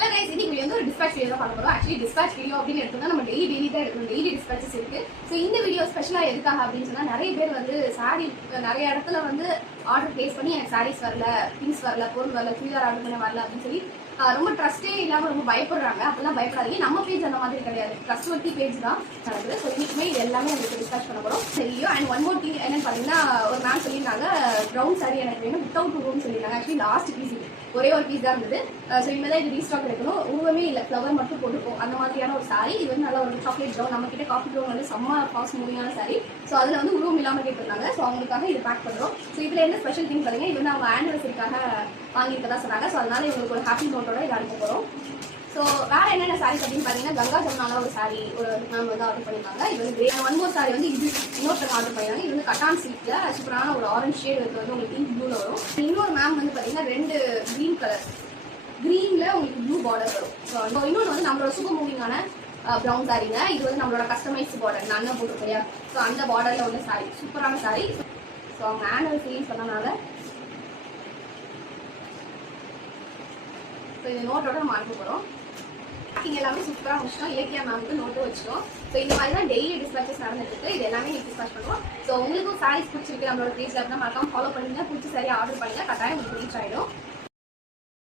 Hello guys, இன்னைக்கு video வந்து ஒரு டிஸ்பேட்ச் வீடியோ தான் பார்க்க போறோம். ஆக்சுவலி டிஸ்பேட்ச் வீடியோ அப்படின்னு எடுத்தோம்னா நம்ம டெய்லி தான் எடுக்கணும். டெய்லி டிஸ்பேச்சஸ் இருக்கு. ஸோ இந்த வீடியோ ஸ்பெஷலாக எதுக்காக அப்படின்னு சொன்னால் நிறைய பேர் வந்து சாரீ நிறைய இடத்துல வந்து ஆர்டர் பிளேஸ் பண்ணி எனக்கு சாரீஸ் வரல, திங்ஸ் வரல, பொருள் வரல, சுடிதார் ஆர்டர் பண்ண வரல அப்படின்னு சொல்லி ரொம்ப ட்ரஸ்டே இல்லாமல் ரொம்ப பயப்படுறாங்க. அப்பெல்லாம் பயப்படாதீங்க. நம்ம பேஜ் அந்த மாதிரி கிடையாது, ட்ரஸ்ட்வர்த்தி பேஜ் தான் நடக்குது. ஸோ இன்னைக்குமே இது எல்லாமே உங்களுக்கு டிஸ்கஸ் பண்ண போகிறோம். சரிയോ அண்ட் ஒன் மோர் திங் என்னன்னு பார்த்தீங்கன்னா, ஒரு மேம் சொல்லியிருந்தாங்க ப்ரௌன் சாரி எனக்கு வேணும் வித்தவுட் உருவம் சொல்லியிருந்தாங்க. ஆக்சுவலி லாஸ்ட் பீஸ் இது ஒரே ஒரு பீஸ் தான் இருந்தது. ஸோ இனிமேல் தான் இது ரீஸ்டாக் எடுக்கணும். உருவமே இல்லை, ஃப்ளவர் மட்டும் போட்டுருக்கோம். அந்த மாதிரியான ஒரு சாரி. இது வந்து நல்லா ஒரு சாக்லேட் ப்ரௌன். நம்ம கிட்ட காஃபி ப்ரௌன் வந்து செம்ம ஃபாஸ்ட் மூவியான சாரி. ஸோ அதில் வந்து உருவம் இல்லாமல் கேட்டிருந்தாங்க. ஸோ அவங்களுக்காக இது பேக் பண்ணுறோம். ஸோ இதில் என்ன ஸ்பெஷல் திங் பார்த்தீங்கன்னா, இது வந்து அவங்க ஆனிவர்சரிக்காக வாங்கியிருக்கதா சொன்னாங்க. ஸோ அதனால இவங்களுக்கு ஒரு ஹாப்பி நோட்டோட இதை அனுப்ப போகிறோம். ஸோ வேறு என்னென்ன சாரீஸ் அப்படின்னு பார்த்தீங்கன்னா, கங்கா ஜமுனால ஒரு சாரி ஒரு மேம் வந்து ஆர்டர் பண்ணியிருக்காங்க. இது வந்து ஒன் மோர் சாரி வந்து இது இன்னொருத்தர் ஆர்டர் பண்ணியிருக்காங்க. இது வந்து கட்டான் சில்கில் சூப்பரான ஒரு ஆரஞ்ச் ஷேட் வந்து உங்களுக்கு பிங்க் ப்ளூவில் வரும். இன்னொரு மேம் வந்து பார்த்தீங்கன்னா 2 க்ரீன் கலர், க்ரீனில் உங்களுக்கு ப்ளூ பார்டர் வரும். ஸோ இன்னொன்று வந்து நம்மளோட சூப்பர் மூவிங்கான ப்ரௌன் சாரீங்க. இது வந்து நம்மளோட கஸ்டமைஸ்டு பார்டர் நான் அண்ணன் போட்டிருக்கோம் இல்லையா. ஸோ அந்த பார்டரில் உள்ள சாரி சூப்பரான சாரி. ஸோ அவங்க ஆனிவர்சரின்னு சொன்னனால ஸோ இந்த நோட்டோட நம்ம அனுப்ப போகிறோம். பேக்கிங் எல்லாமே சூப்பராக முடிச்சிட்டோம். இலக்கியா மேமுக்கு நோட்டும் வச்சிட்டோம். ஸோ இந்த மாதிரி தான் டெய்லி டிஸ்பேச்சஸ் நடந்துருக்கு. இது எல்லாமே நீங்கள் டிஸ்பேச் பண்ணுவோம். ஸோ உங்களுக்கும் சாரீஸ் பிடிச்சிருக்கு நம்மளோட பேஜில் அப்படின்னா மறக்காம ஃபாலோ பண்ணுங்க. பிடிச்ச சாரி ஆர்டர் பண்ணுங்க, கட்டாயம் உங்களுக்கு ரீச் ஆகிடும்.